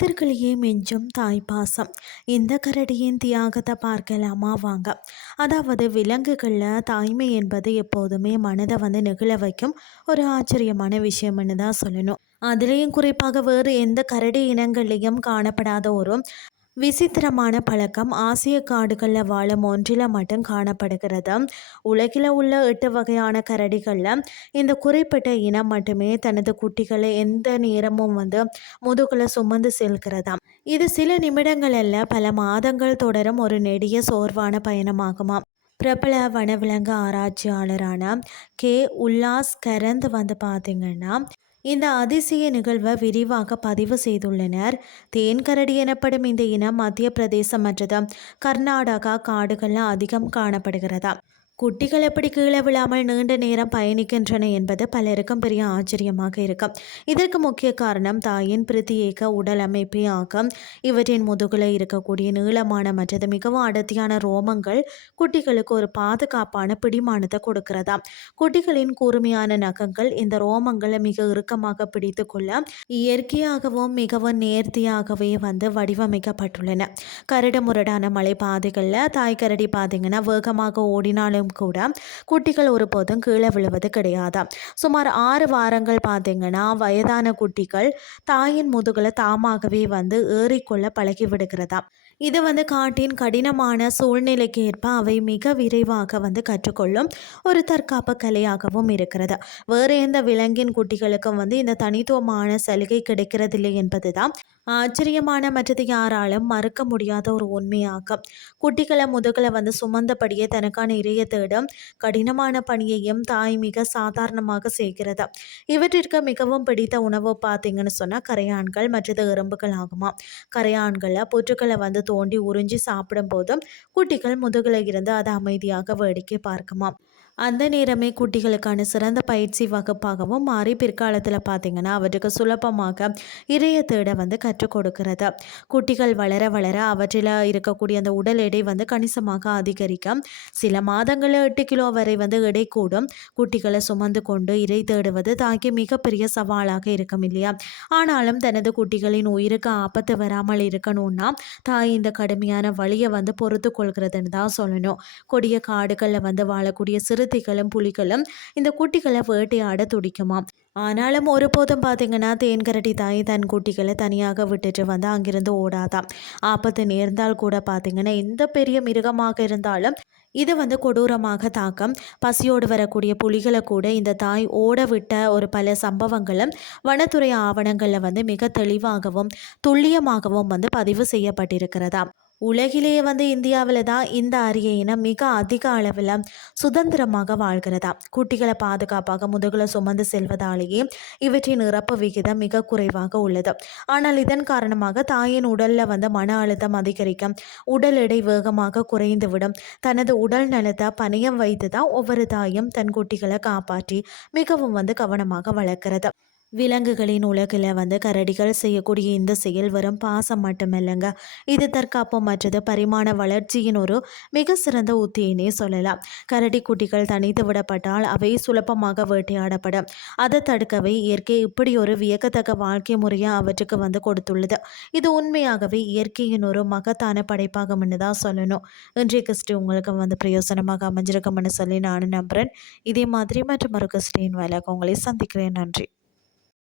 மனிதர்களையே மிஞ்சும் தாய்ப்பாசம். இந்த கரடியின் தியாகத்தை பார்க்கலாமா வாங்க. அதாவது விலங்குகளில் தாய்மை என்பது எப்போதுமே மனதை நெகிழ வைக்கும் ஒரு ஆச்சரியமான விஷயம்னு தான் சொல்லணும். அதுலேயும் குறிப்பாக வேறு எந்த கரடி இனங்கள்லையும் காணப்படாத ஒரு விசித்திரமான பழக்கம் ஆசிய காடுகளில் வாழும் ஒன்றில் மட்டும் காணப்படுகிறது. உலகில் உள்ள 8 வகையான கரடிகளில் இந்த குறிப்பிட்ட இனம் மட்டுமே தனது குட்டிகளை எந்த நேரமும் முதுகுல சுமந்து செல்கிறதாம். இது சில நிமிடங்கள் அல்ல, பல மாதங்கள் தொடரும் ஒரு நெடிய சோர்வான பயணமாகுமா. பிரபல வனவிலங்கு ஆராய்ச்சியாளரான கே உல்லாஸ் கரந்த் பார்த்தீங்கன்னா இந்த அதிசய நிகழ்வை விரிவாக பதிவு செய்துள்ளனர். தேன்கரடி எனப்படும் இந்த இனம் மத்திய பிரதேசம் மற்றும் கர்நாடகா காடுகளில் அதிகம் காணப்படுகிறதா. குட்டிகள் எப்படி கீழே விழாமல் நீண்ட நேரம் பயணிக்கின்றன என்பது பலருக்கும் பெரிய ஆச்சரியமாக இருக்கும். இதற்கு முக்கிய காரணம் தாயின் பிரத்யேக உடல் அமைப்பே ஆகும். இவற்றின் முதுகில் இருக்கக்கூடிய நீளமான மற்றது மிகவும் அடர்த்தியான ரோமங்கள் குட்டிகளுக்கு ஒரு பாதுகாப்பான பிடிமானத்தை கொடுக்கிறதா. குட்டிகளின் கூர்மையான நகங்கள் இந்த ரோமங்களை மிக இறுக்கமாக பிடித்து கொள்ள இயற்கையாகவும் மிகவும் நேர்த்தியாகவே வடிவமைக்கப்பட்டுள்ளன. கரடு முரடான மலை பாதைகளில் தாய் கரடி பார்த்தீங்கன்னா வேகமாக ஓடினாலும் கூட குட்டிகள் ஒருபோதும் கீழே விழுவது கிடையாது. சுமார் 6 வாரங்கள் பார்த்தீங்கன்னா வயதான குட்டிகள் தாயின் முதுகுல தாமாகவே ஏறிக்கொள்ள பழகி விடுகிறதா. இது காட்டின் கடினமான சூழ்நிலைக்கு ஏற்ப அவை மிக விரைவாக கற்றுக்கொள்ளும் ஒரு தற்காப்பு கலையாகவும் இருக்கிறது. வேறு எந்த விலங்கின் குட்டிகளுக்கும் இந்த தனித்துவமான சலுகை கிடைக்கிறதில்லை என்பதுதான் ஆச்சரியமான மற்றது யாராலும் மறுக்க முடியாத ஒரு உண்மையாகும். குட்டிகளை முதுகில் சுமந்தபடியே தனக்கான இரையை தேடும் கடினமான பணியையும் தாய் மிக சாதாரணமாக செய்கிறது. இவற்றிற்கு மிகவும் பிடித்த உணவு பார்த்தீங்கன்னு சொன்னால் கரையான்கள் மற்றது எறும்புகள் ஆகுமா. கரையான்களை புற்றுக்களை தோண்டி உறிஞ்சி சாப்பிடும் போதும் குட்டிகள் முதுகில் இருந்து அதை அமைதியாக வேடிக்கை பார்க்குமா. அந்த நேரமே குட்டிகளுக்கான சிறந்த பயிற்சி வகுப்பாகவும் மாறி பிற்காலத்தில் பார்த்தீங்கன்னா அவற்றுக்கு சுலபமாக இரைய தேட கற்றுக் கொடுக்கிறது. குட்டிகள் வளர வளர அவற்றில் இருக்கக்கூடிய அந்த உடல் எடை கணிசமாக அதிகரிக்கும். சில மாதங்களில் 8 கிலோ வரை எடை கூடும். குட்டிகளை சுமந்து கொண்டு இரை தேடுவது தாய்க்கு மிகப்பெரிய சவாலாக இருக்கும் இல்லையா. ஆனாலும் தனது குட்டிகளின் உயிருக்கு ஆபத்து வராமல் இருக்கணும்னா தாய் இந்த கடுமையான வழியை பொறுத்து கொள்கிறதுன்னு தான் சொல்லணும். கொடிய காடுகளில் வாழக்கூடிய சிறுத்தைகளும் புலிகளும் இந்த குட்டிகளை வேட்டையாட துடிக்குமா. ஆனாலும் ஒருபோதும் பார்த்தீங்கன்னா தேன்கரடி தாய் தன் குட்டிகளை தனியாக விட்டுட்டு அங்கிருந்து ஓடாதாம். ஆபத்து நேர்ந்தால் கூட பார்த்தீங்கன்னா எந்த பெரிய மிருகமாக இருந்தாலும் இது கொடூரமாக தாக்கம். பசியோடு வரக்கூடிய புலிகளை கூட இந்த தாய் ஓட விட்ட ஒரு பல சம்பவங்களும் வனத்துறை ஆவணங்களில் மிக தெளிவாகவும் துல்லியமாகவும் பதிவு செய்யப்பட்டிருக்கிறதா. உலகிலேயே இந்தியாவில் தான் இந்த அரிய இனம் மிக அதிக அளவில் சுதந்திரமாக வாழ்கிறதா. குட்டிகளை பாதுகாப்பாக முதுகில் சுமந்து செல்வதாலேயே இவற்றின் இறப்பு விகிதம் மிக குறைவாக உள்ளது. ஆனால் இதன் காரணமாக தாயின் உடலில் மன அழுத்தம் அதிகரிக்கும், உடல் எடை வேகமாக குறைந்துவிடும். தனது உடல் நலத்தை பணயம் வைத்து தான் ஒவ்வொரு தாயும் தன் குட்டிகளை காப்பாற்றி மிகவும் கவனமாக வளர்க்கிறது. விலங்குகளின் உலகில் கரடிகள் செய்யக்கூடிய இந்த செயல் வரும் பாசம் மட்டுமில்லைங்க, இது தற்காப்பு மற்றது பரிமாண வளர்ச்சியின் ஒரு மிக சிறந்த உத்தியினே சொல்லலாம். கரடி குட்டிகள் தனித்து விடப்பட்டால் அவை சுலபமாக வேட்டையாடப்படும். அதை தடுக்கவே இயற்கை இப்படி ஒரு வியக்கத்தக்க வாழ்க்கை முறையை அவற்றுக்கு கொடுத்துள்ளது. இது உண்மையாகவே இயற்கையின் ஒரு மகத்தான படைப்பாகும்னு தான் சொல்லணும். இன்றைய கிறிஸ்டி உங்களுக்கு பிரயோசனமாக அமைஞ்சிருக்கும்னு சொல்லி நானும் நம்புகிறேன். இதே மாதிரி மற்றும் ஒரு கிறிஸ்டின் வேலைக்கு உங்களை சந்திக்கிறேன். நன்றி.